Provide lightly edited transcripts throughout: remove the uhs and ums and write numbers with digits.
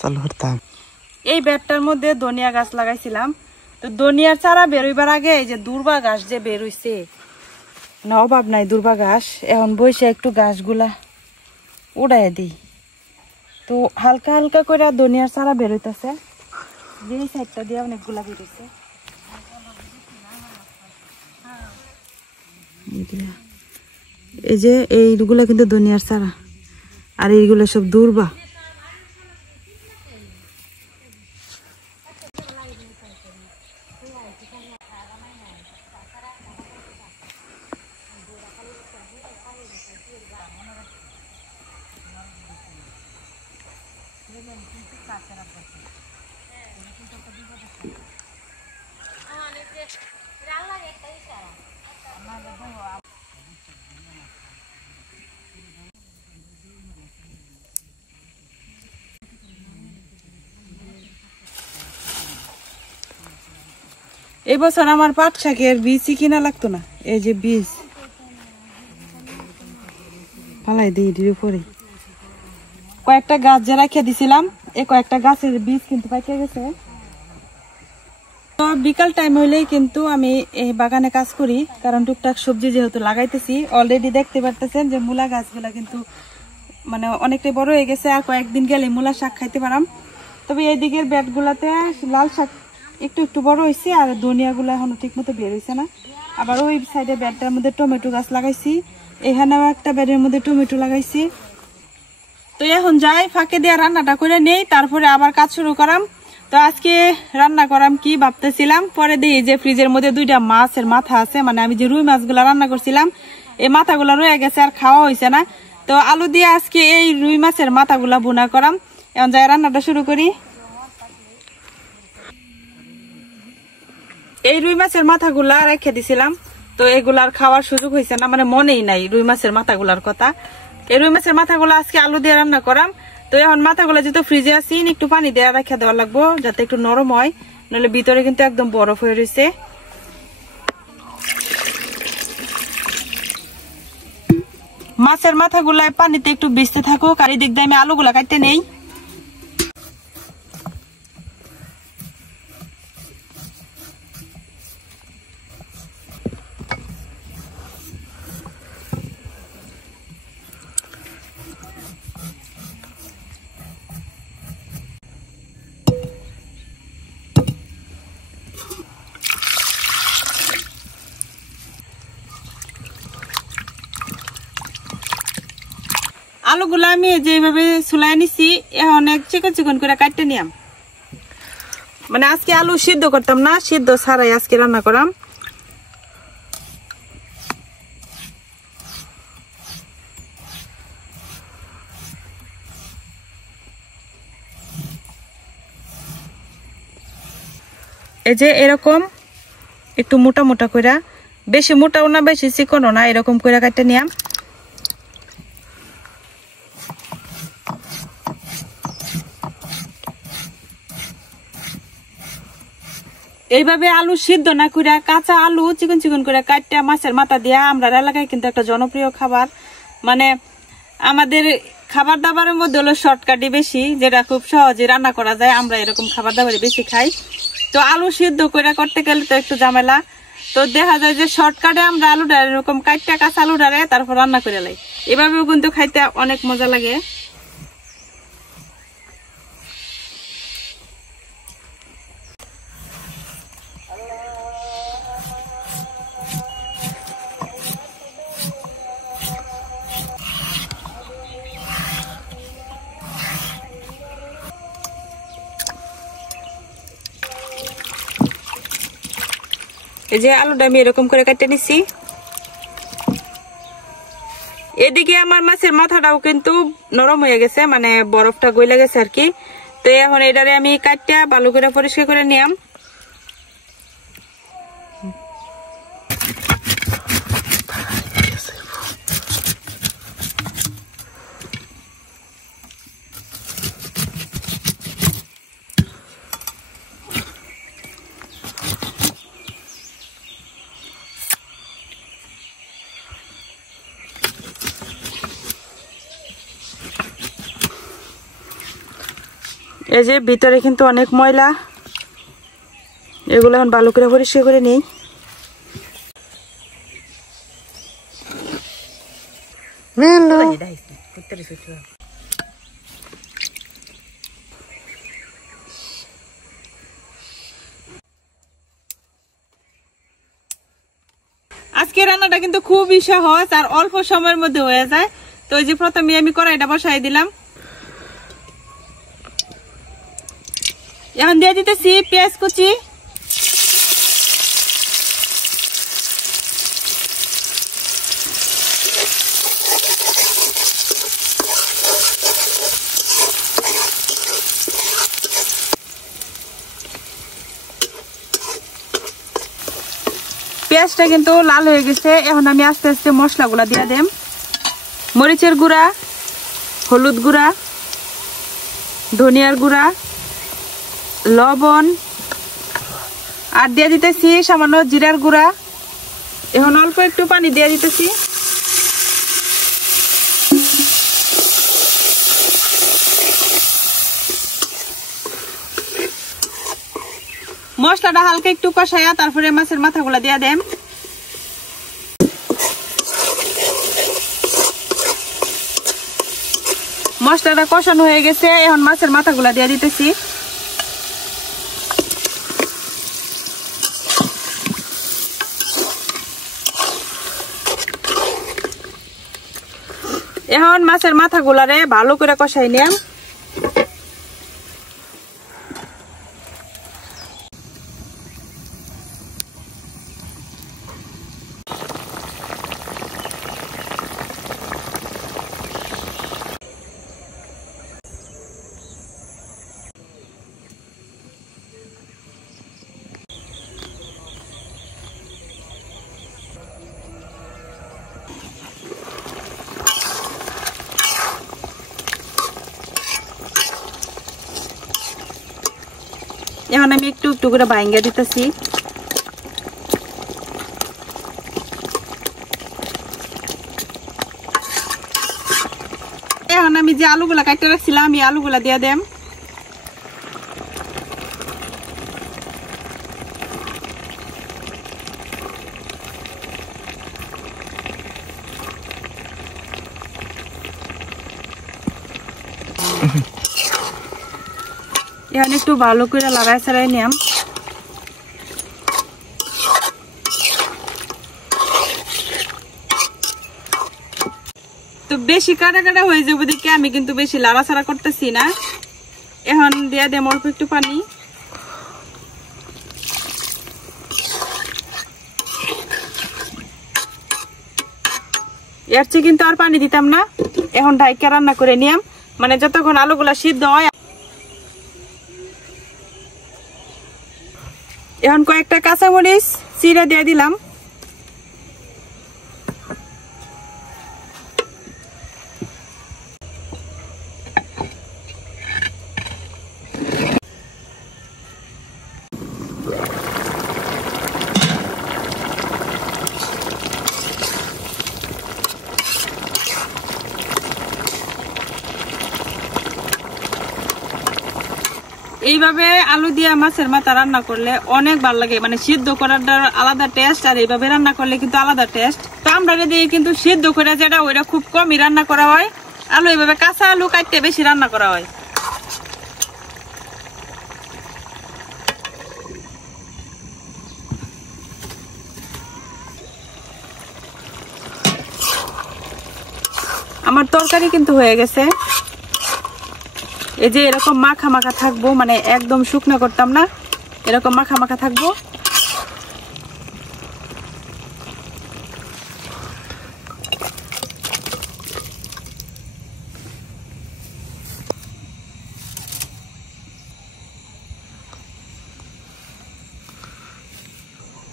চালু করতাম। এই বেডটার মধ্যে ধনিয়া গাছ লাগাইছিলাম। তো ধনিয়ার চারা বেরোইবার আগে এই যে দুর্বা ঘাস যে বেরোইছে, না অভাব নাই দুর্বা ঘাস। এখন বসে একটু গাছগুলা উড়াই দিই। তো হালকা হালকা করে ধনিয়ার চারা বেরোইতেছে, যে সাইডটা দিয়ে অনেকগুলা বেরোইছে। এই যে এইগুলা কিন্তু ধনিয়ার চারা, আর এইগুলো সব দুর্বা। এই বছর আমার পাট শাকের বীজই কিনা লাগতো না। এই যে বীজ ফালাই দিই এটির উপরে। কয়েকটা গাছ যে রাখিয়ে দিছিলাম, এই কয়েকটা গাছের বীজ কিন্তু পাইকে গেছে। তো বিকাল টাইম হইলেই কিন্তু আমি এই বাগানে কাজ করি, কারণ টুকটাক সবজি যেহেতু লাগাইতেছি। অলরেডি দেখতে পারতেছেন যে মূলা গাছগুলা কিন্তু মানে অনেকটাই বড় হয়ে গেছে, আর কয়েকদিন গেলে মূলা শাক খাইতে পারাম। তবে এই দিকের বেডগুলাতে লাল শাক একটু একটু বড় হয়েছে, আর ধনিয়া গুলা এখনো ঠিক মতো বের হয়েছে না। আবার ওই সাইডে বেডটার মধ্যে টমেটো গাছ লাগাইছি, এখানেও একটা বেডের মধ্যে টমেটো লাগাইছি। তো এখন যাই ফাঁকে দিয়ে রান্নাটা করে নেই, তারপরে আবার কাজ শুরু করাম। তো আজকে রান্না করাম কি ভাবতেছিলাম, পরে দেখি যে ফ্রিজের মধ্যে দুইটা মাছের মাথা আছে, মানে আমি যে রুই মাছগুলা রান্না করছিলাম এই মাথাগুলা রয়ে গেছে, আর খাওয়া হয়েছে না। তো আলু দিয়ে আজকে এই রুই মাছের মাথাগুলা ভুনা করাম। এখন যাই রান্নাটা শুরু করি। এই রুই মাছের মাথাগুলা রেখে দিছিলাম, তো এগুলার খাওয়ার সুযোগ হয়েছে না, মানে মনেই নাই রুই মাছের মাথাগুলার কথা। এই রুই মাছের মাথাগুলা আজকে আলু দিয়ে রান্না করাম। তো এখন মাথাগুলা যেহেতু ফ্রিজে আছে, একটু পানি দিয়ে রেখে দেওয়া লাগবো যাতে একটু নরম হয়, নাহলে ভিতরে কিন্তু একদম বরফ হয়ে রয়েছে। মাছের মাথাগুলা পানিতে একটু ভিজতে থাকুক, আর এই দিক দিয়ে আমি আলুগুলা কাটতে নেই। আলুগুলো আমি যেভাবে চুলাই নিছি, এখন চিকন চিকন করে কাটতে নিয়াম। মানে আজকে আলু সিদ্ধ করতাম না, সিদ্ধ ছাড়াই আজকে রান্না করাম। এই যে এরকম একটু মোটা মোটা করে, বেশি মোটাও না বেশি চিকনও না, এরকম করে কাটতে নিয়াম। এইভাবে আলু সিদ্ধ না করে কাঁচা আলু চিকন চিকন করে কাটতে মাছের মাথা দিয়া আমরা এলাকায় কিন্তু একটা জনপ্রিয় খাবার। মানে আমাদের খাবার দাবারের মধ্যে হলো শর্টকাটই বেশি, যেটা খুব সহজে রান্না করা যায়, আমরা এরকম খাবার দাবারই বেশি খাই। তো আলু সিদ্ধ করে করতে গেলে তো একটু ঝামেলা, তো দেখা যায় যে শর্টকাটে আমরা আলুটা এরকম কাটতে কাঁচা আলুটারে তারপর রান্না করে লাই। এভাবেও কিন্তু খাইতে অনেক মজা লাগে। এই যে আলুটা আমি এরকম করে কেটে নিছি। এদিকে আমার মাছের মাথাটাও কিন্তু নরম হয়ে গেছে, মানে বরফটা গইলা গেছে আর কি। তো এখন এটারে আমি কাটতে ভালো করে পরিষ্কার করে নিয়াম। এই যে ভিতরে কিন্তু অনেক ময়লা, এগুলো এখন ভালো করে পরিষ্কার করে নিই। আজকে রান্নাটা কিন্তু খুবই সহজ আর অল্প সময়ের মধ্যে হয়ে যায়। তো এই যে প্রথমে আমি কড়াইটা বসাই দিলাম, এখন দিয়ে দিতেছি পেঁয়াজ কুচি, পেঁয়াজটা কিন্তু লাল হয়ে গেছে। এখন আমি আস্তে আস্তে মশলাগুলা দিয়ে দেব। মরিচের গুঁড়া, হলুদ গুঁড়া, ধনিয়ার গুঁড়া, লবণ আর দিয়ে দিতেছি সামান্য জিরার গুঁড়া। এখন অল্প একটু পানি দিয়ে দিতেছি। মশলাটা হালকা একটু কষাইয়া তারপরে মাছের মাথাগুলা দিয়ে দেন। মশলাটা কষানো হয়ে গেছে, এখন মাছের মাথাগুলা দিয়ে দিতেছি। এখন মাছের মাথাগুলারে ভালো করে কষাই নিলাম। এখন আমি একটু একটু করে ভাঙ্গা দিতেছি। এখন আমি যে আলুগুলা কাটতে রাখছিলাম এই আলুগুলা দিয়ে দেম। এখন একটু ভালো করে লাগাই ছাড়াই নিলাম। তো বেশি কাটা কাটা হয়ে যাবে দেখে আমি কিন্তু বেশি লাড়াছাড়া করতেছি না। এখন দিয়ে দেব অল্প একটু পানি। এর চেয়ে কিন্তু আর পানি দিতাম না। এখন ঢাইকা রান্না করে নিলাম, মানে যতক্ষণ আলুগুলা সিদ্ধ হয়। এখন কয়েকটা কাঁচামরিচ চিড়ে দিয়ে দিলাম। এইভাবে আলু দিয়ে মাছের মাথা রান্না করলে অনেক ভালো লাগে, মানে সিদ্ধ করার আলাদা টেস্ট আর এইভাবে রান্না করলে কিন্তু আলাদা টেস্ট। তো আমরা দিয়ে কিন্তু সিদ্ধ করে যেটা ওইটা খুব কমই রান্না করা হয়। আলু এইভাবে কাঁচা আলু কাটতে বেশি রান্না করা হয়। আমার তরকারি কিন্তু হয়ে গেছে। এই যে এরকম মাখা মাখা থাকবো, মানে একদম শুকনো করতাম না, এরকম মাখা মাখা থাকবো।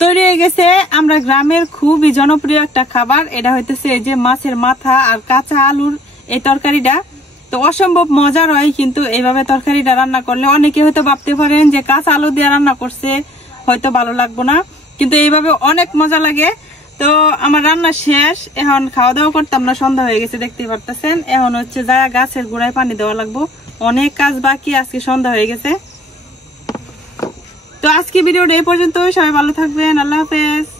তৈরি হয়ে গেছে আমরা গ্রামের খুবই জনপ্রিয় একটা খাবার। এটা হইতেছে এই যে মাছের মাথা আর কাঁচা আলুর এই তরকারিটা। তো অসম্ভব মজার হয় কিন্তু এইভাবে তরকারিটা রান্না করলে। অনেকে হয়তো ভাবতে পারেন যে কাঁচা আলু দিয়ে রান্না করছে হয়তো ভালো লাগবে না, কিন্তু এইভাবে অনেক মজা লাগে। তো আমার রান্না শেষ, এখন খাওয়া দাওয়া করতাম না, সন্ধ্যা হয়ে গেছে দেখতেই পারতেছেন। এখন হচ্ছে যা গাছের গোড়ায় পানি দেওয়া লাগবো। অনেক কাজ বাকি, আজকে সন্ধ্যা হয়ে গেছে। তো আজকে ভিডিওটা এই পর্যন্ত, সবাই ভালো থাকবেন, আল্লাহ হাফেজ।